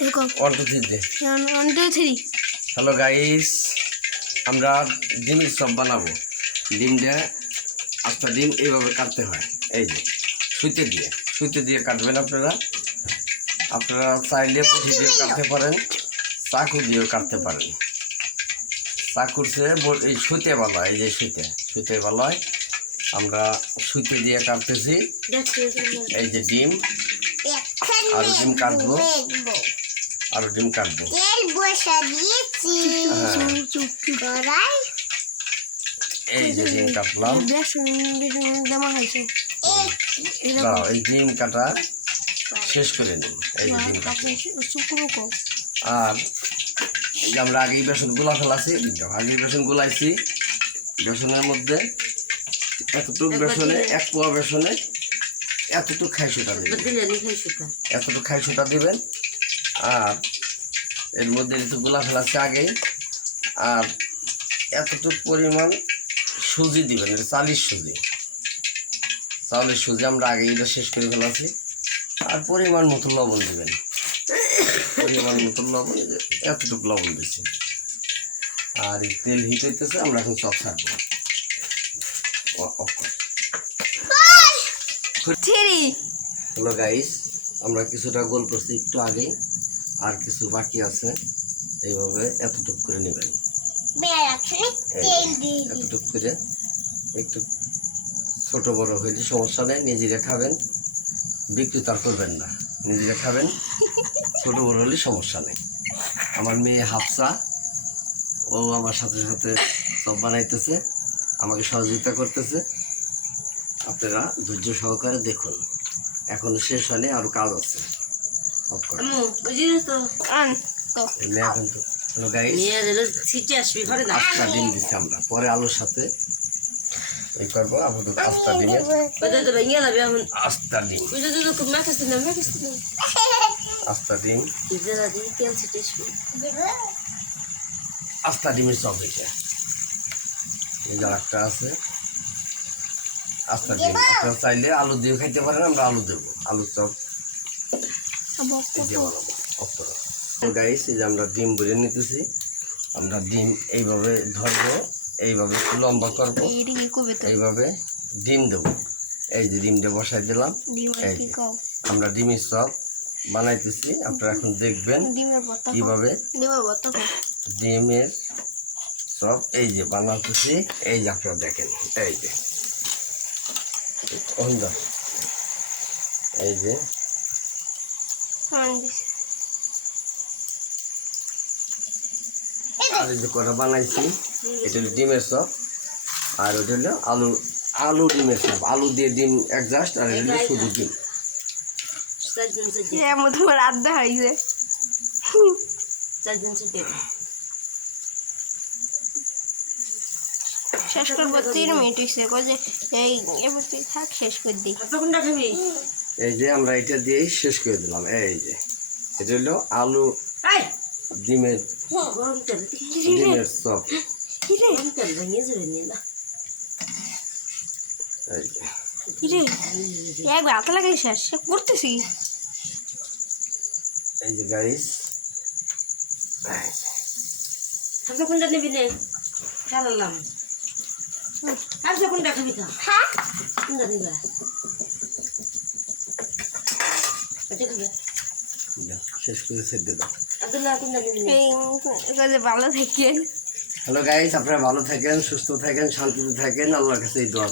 1 2 3 দে 1 2 3 hello guys, আমরা ডিমের chop বানাবো। ডিমটা আস্তা ডিম এইভাবে কাটতে হয়, এই যে সুইতে দিয়ে কাটবেন। আপনারা চাইলে পুঁটি দিয়েও কাটতে পারেন, চাকু দিয়েও কাটতে পারেন। চাকুর চেয়ে এই সুতে ভালো হয়, এই যে সুতে ভালো হয়। আমরা সুতে দিয়ে কাটতেছি। এই যে ডিম, আরো ডিম কাটবো। তেল বসা দিয়েছি এই যে ডিম কাটলাম। এই ডিম কাটা শেষ করে নিন। এই যে ডিম কাটা। আর আমরা আগেই বেসন গুলা ফেলাছি, গুলাইছি। বেসনের মধ্যে এতটুক বেসনে, 1 পোয়া বেসনে এতটুক খাইশোটা দিবেন। আর এর মধ্যে একটু গোলা ফেলাচ্ছে আগে। আর এতটুক পরিমাণ সুজি দিবেন, এটা চাউলের সুজি আমরা আগে এটা শেষ করে ফেলাছি। আর পরিমাণ মতো লবণ দিবেন, এতটুকু লবণ দিচ্ছি। আর এই তেল হিট হইতেছে, আমরা এখন চপ ছাড়বো। হ্যালো গাইস, আমরা কিছুটা গোল করছি একটু আগে, আর কিছু বাকি আছে। এইভাবে এতটুকু করে নেবেন, এতটুকু করে। একটু ছোট বড় হয়েছে সমস্যা নেই, নিজেরা খাবেন, বিক্রি তার করবেন না, নিজেরা খাবেন। ছোট বড় হলে সমস্যা নেই। আমার মেয়ে হাফসা, ও আমার সাথে সব বানাইতেছে, আমাকে সহযোগিতা করতেছে। আপনারা ধৈর্য সহকারে দেখুন, এখনো শেষ হয়নি, আরো কাজ আছে। ডিম দিচ্ছি আমরা, পরে আলুর সাথে এই করবো। আপাতত আস্তা ডিম, আস্তা ডিমের চপ। এটা এই যে একটা আছে আস্তা ডিম। আপনারা চাইলে আলু দিয়ে খাইতে পারেন, আমরা আলু দেবো, আলুর চপ দিয়ে বানাবো। গাইস, এই যে আমরা ডিম ভরে নিতেছি। আমরা ডিম এইভাবে ধরবো, এইভাবে লম্বা করবো, এইভাবে ডিম দেবো। এই যে ডিমটা বসাই দিলাম। এই যে আমরা ডিমের চপ বানাইতেছি। আপনারা এখন দেখবেন কিভাবে ডিমের চপ এই যে বানাতেছি। এই যে আপনারা দেখেন, এই যে এই যে আর এই যে কটা বানাইছি, এটা হলো ডিমের চপ। আর ওটা হলো আলু ডিমের চপ, আলু দিয়ে ডিম অ্যাডজাস্ট। আর এটা হলো শুধু ডিম। শেষ করবো 3 মিনিট হয়েছে, থাক শেষ করে দিই। এই যে আমরা এটা দিয়ে শেষ করে দিলাম। এই যে এটা হলো আলু ডিমের চপ। একবার হাতে লাগাই শেষ করতেছি। এই যে গাইস, কোনটা নেবি নে খেলাম। কোনটা খাবি তো? কোনটা নিবা? শেষ করে সেট দিয়ে দাও। ভালো থাকেন। হ্যালো গাইস, আপনারা ভালো থাকেন, সুস্থ থাকেন, শান্তিতে থাকেন। আল্লাহর কাছে এই দোয়া।